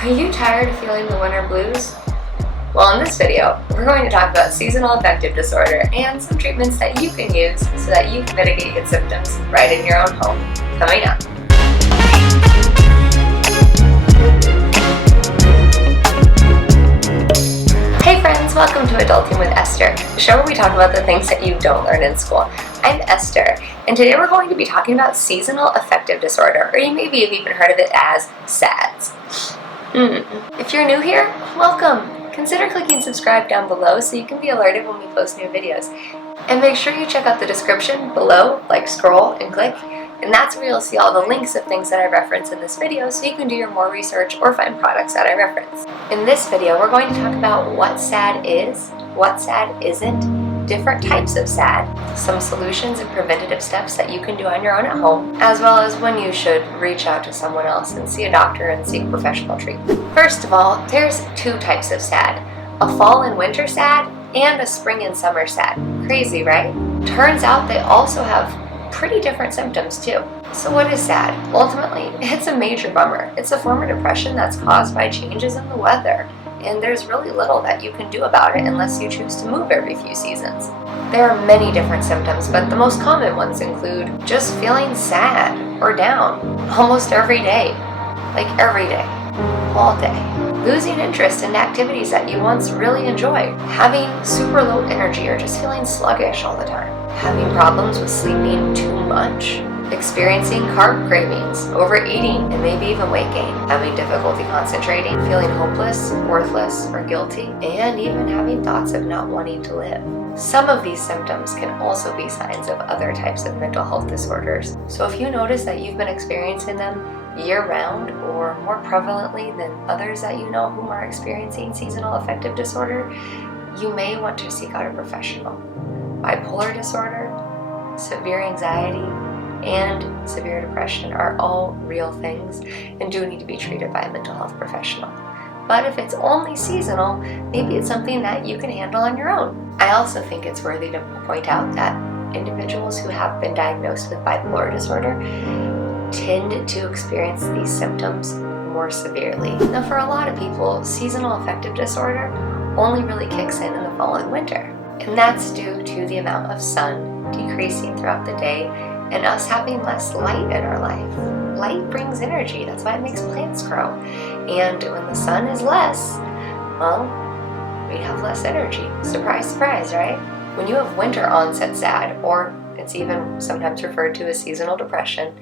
Are you tired of feeling the winter blues? Well, in this video, we're going to talk about seasonal affective disorder and some treatments that you can use so that you can mitigate its symptoms right in your own home. Coming up. Hey friends, welcome to Adulting with Esther, the show where we talk about the things that you don't learn in school. I'm Esther, and today we're going to be talking about seasonal affective disorder, or you maybe have even heard of it as SADS. If you're new here, welcome! Consider clicking subscribe down below so you can be alerted when we post new videos. And make sure you check out the description below, like scroll and click, and that's where you'll see all the links of things that I reference in this video so you can do your more research or find products that I reference. In this video, we're going to talk about what SAD is, what SAD isn't, different types of SAD, some solutions and preventative steps that you can do on your own at home, as well as when you should reach out to someone else and see a doctor and seek professional treatment. First of all, there's two types of SAD, a fall and winter SAD and a spring and summer SAD. Crazy, right? Turns out they also have pretty different symptoms too. So what is SAD? Ultimately, it's a major bummer. It's a form of depression that's caused by changes in the weather, and there's really little that you can do about it unless you choose to move every few seasons. There are many different symptoms, but the most common ones include just feeling sad or down almost every day, like every day, all day. Losing interest in activities that you once really enjoyed, having super low energy or just feeling sluggish all the time, having problems with sleeping too much, experiencing carb cravings, overeating, and maybe even weight gain, having difficulty concentrating, feeling hopeless, worthless, or guilty, and even having thoughts of not wanting to live. Some of these symptoms can also be signs of other types of mental health disorders. So if you notice that you've been experiencing them year-round or more prevalently than others that you know whom are experiencing seasonal affective disorder, you may want to seek out a professional. Bipolar disorder, severe anxiety, and severe depression are all real things and do need to be treated by a mental health professional. But if it's only seasonal, maybe it's something that you can handle on your own. I also think it's worthy to point out that individuals who have been diagnosed with bipolar disorder tend to experience these symptoms more severely. Now, for a lot of people, seasonal affective disorder only really kicks in the fall and winter, and that's due to the amount of sun decreasing throughout the day and us having less light in our life. Light brings energy, that's why it makes plants grow. And when the sun is less, well, we have less energy. Surprise, surprise, right? When you have winter onset SAD, or it's even sometimes referred to as seasonal depression,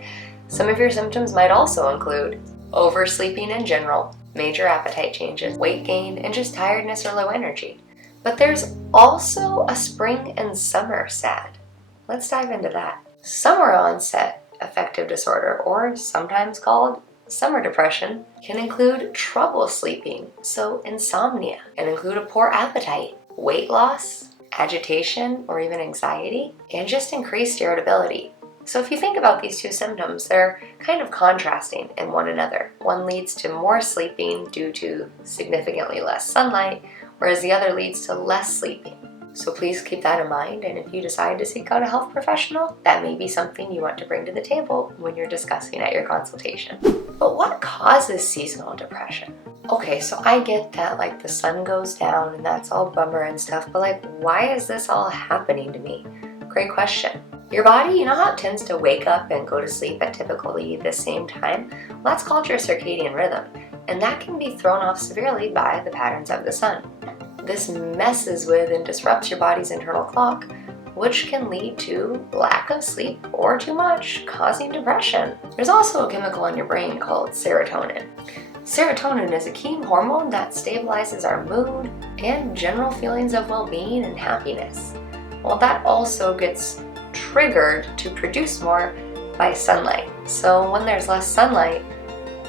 some of your symptoms might also include oversleeping in general, major appetite changes, weight gain, and just tiredness or low energy. But there's also a spring and summer SAD. Let's dive into that. Summer onset affective disorder, or sometimes called summer depression, can include trouble sleeping, so insomnia, and include a poor appetite, weight loss, agitation or even anxiety, and just increased irritability. So if you think about these two symptoms, they're kind of contrasting in one another. One leads to more sleeping due to significantly less sunlight, whereas the other leads to less sleeping. So please keep that in mind, and if you decide to seek out a health professional, that may be something you want to bring to the table when you're discussing at your consultation. But what causes seasonal depression? Okay, so I get that like the sun goes down and that's all bummer and stuff, but like why is this all happening to me? Great question. Your body, you know how it tends to wake up and go to sleep at typically the same time? Well, that's called your circadian rhythm, and that can be thrown off severely by the patterns of the sun. This messes with and disrupts your body's internal clock, which can lead to lack of sleep or too much, causing depression. There's also a chemical in your brain called serotonin. Serotonin is a key hormone that stabilizes our mood and general feelings of well-being and happiness. Well, that also gets triggered to produce more by sunlight. So when there's less sunlight,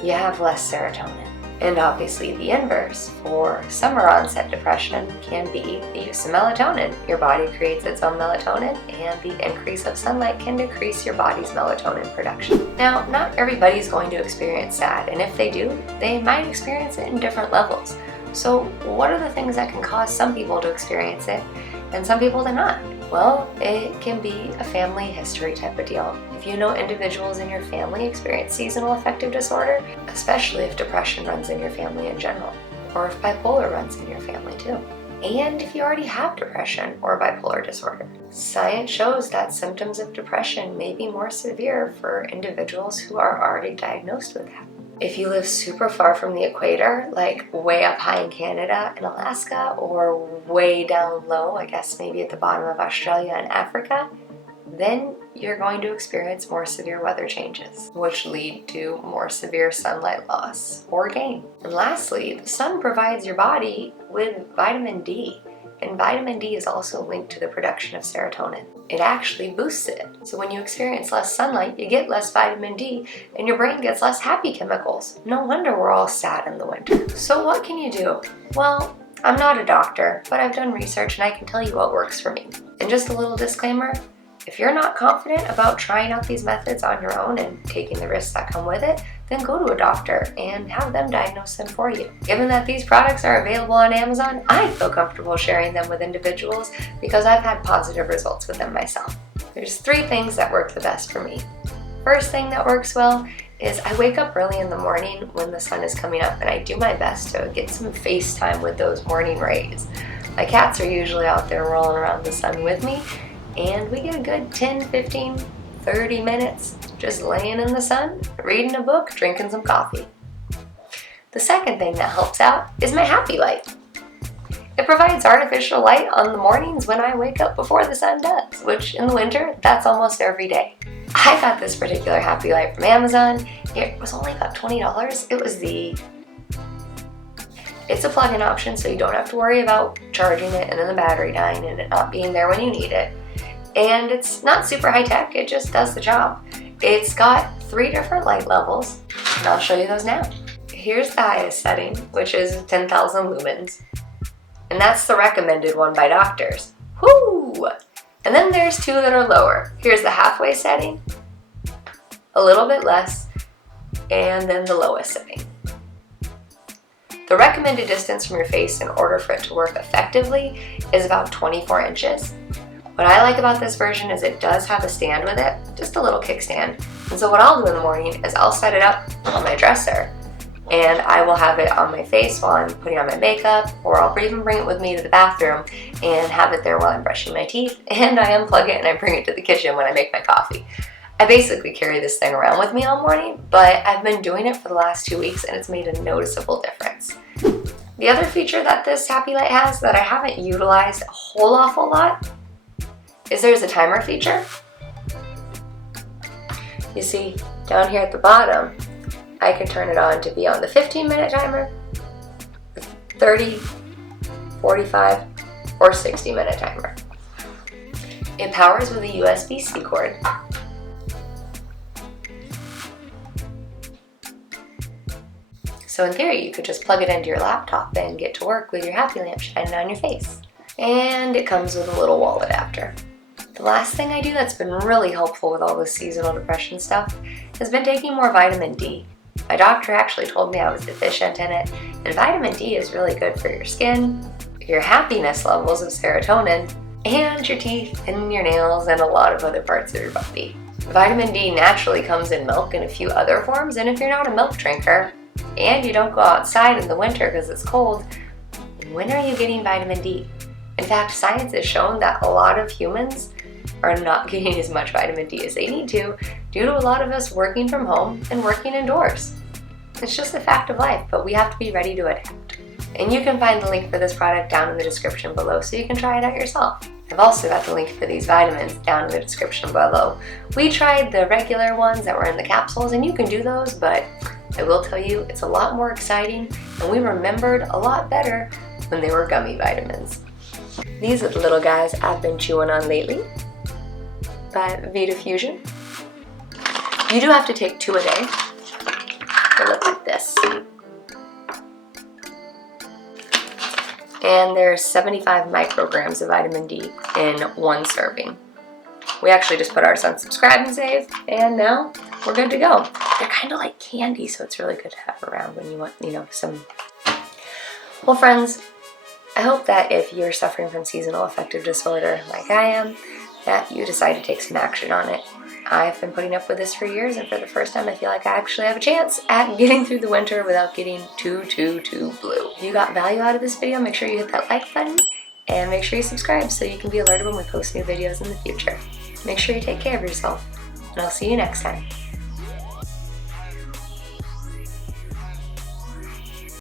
you have less serotonin. And obviously the inverse for summer onset depression can be the use of melatonin. Your body creates its own melatonin, and the increase of sunlight can decrease your body's melatonin production. Now, not everybody's going to experience SAD, and if they do, they might experience it in different levels. So what are the things that can cause some people to experience it and some people to not? Well, it can be a family history type of deal. If you know individuals in your family experience seasonal affective disorder, especially if depression runs in your family in general, or if bipolar runs in your family too. And if you already have depression or bipolar disorder. Science shows that symptoms of depression may be more severe for individuals who are already diagnosed with that. If you live super far from the equator, like way up high in Canada and Alaska, or way down low, I guess maybe at the bottom of Australia and Africa, then you're going to experience more severe weather changes, which lead to more severe sunlight loss or gain. And lastly, the sun provides your body with vitamin D, and vitamin D is also linked to the production of serotonin. It actually boosts it. So when you experience less sunlight, you get less vitamin D, and your brain gets less happy chemicals. No wonder we're all sad in the winter. So what can you do? Well, I'm not a doctor, but I've done research and I can tell you what works for me. And just a little disclaimer, if you're not confident about trying out these methods on your own and taking the risks that come with it, then go to a doctor and have them diagnose them for you. Given that these products are available on Amazon, I feel comfortable sharing them with individuals because I've had positive results with them myself. There's 3 things that work the best for me. First thing that works well is I wake up early in the morning when the sun is coming up and I do my best to get some face time with those morning rays. My cats are usually out there rolling around the sun with me, and we get a good 10, 15, 30 minutes just laying in the sun, reading a book, drinking some coffee. The second thing that helps out is my happy light. It provides artificial light on the mornings when I wake up before the sun does, which in the winter, that's almost every day. I got this particular happy light from Amazon. It was only about $20. It's a plug-in option, so you don't have to worry about charging it and then the battery dying and it not being there when you need it. And it's not super high-tech, it just does the job. It's got 3 different light levels, and I'll show you those now. Here's the highest setting, which is 10,000 lumens. And that's the recommended one by doctors. Whoo! And then there's 2 that are lower. Here's the halfway setting, a little bit less, and then the lowest setting. The recommended distance from your face in order for it to work effectively is about 24 inches. What I like about this version is it does have a stand with it, just a little kickstand. And so what I'll do in the morning is I'll set it up on my dresser and I will have it on my face while I'm putting on my makeup, or I'll even bring it with me to the bathroom and have it there while I'm brushing my teeth, and I unplug it and I bring it to the kitchen when I make my coffee. I basically carry this thing around with me all morning, but I've been doing it for the last 2 weeks and it's made a noticeable difference. The other feature that this happy light has that I haven't utilized a whole awful lot is there's a timer feature. You see, down here at the bottom, I can turn it on to be on the 15-minute timer, 30, 45, or 60-minute timer. It powers with a USB-C cord. So in theory, you could just plug it into your laptop and get to work with your happy lamp shining on your face. And it comes with a little wall adapter. The last thing I do that's been really helpful with all this seasonal depression stuff has been taking more vitamin D. My doctor actually told me I was deficient in it, and vitamin D is really good for your skin, your happiness levels of serotonin, and your teeth and your nails and a lot of other parts of your body. Vitamin D naturally comes in milk and a few other forms, and if you're not a milk drinker and you don't go outside in the winter because it's cold, when are you getting vitamin D? In fact, science has shown that a lot of humans are not getting as much vitamin D as they need to due to a lot of us working from home and working indoors. It's just a fact of life, but we have to be ready to adapt. And you can find the link for this product down in the description below so you can try it out yourself. I've also got the link for these vitamins down in the description below. We tried the regular ones that were in the capsules, and you can do those, but I will tell you it's a lot more exciting and we remembered a lot better when they were gummy vitamins. These are the little guys I've been chewing on lately by Vitafusion. You do have to take 2 a day. They look like this. And there's 75 micrograms of vitamin D in 1 serving. We actually just put ours on subscribe and save, and now we're good to go. They're kind of like candy, so it's really good to have around when you want, some. Well, friends, I hope that if you're suffering from seasonal affective disorder like I am, that you decide to take some action on it. I've been putting up with this for years, and for the first time I feel like I actually have a chance at getting through the winter without getting too blue. If you got value out of this video, make sure you hit that like button, and make sure you subscribe so you can be alerted when we post new videos in the future. Make sure you take care of yourself, and I'll see you next time.